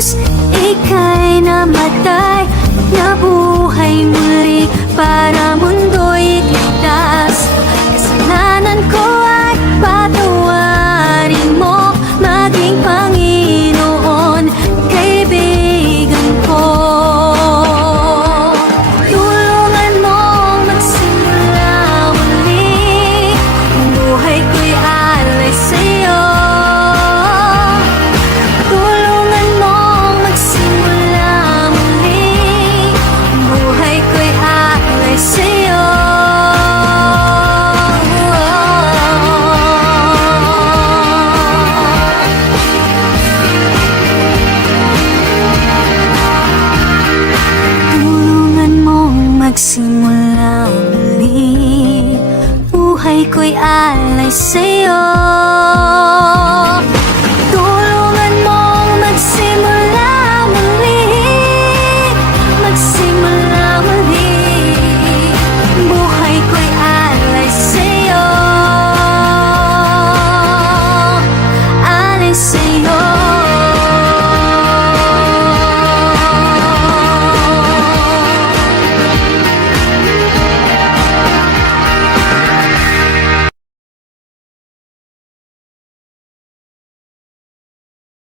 Jesus, ika'y namatay, nabuhay muli para mundo'y ligtas. Kasalanan ko ay patawarin mo, maging Panginoon, kaibigan ko. Tulungan mong magsimula muli, ang buhay ko'y alay sa'yo. Tulungan mong magsimula muli, ang buhay ko'y alay sa'yo. Tulungan mong magsimula muli, buhay ko'y alay sa'yo.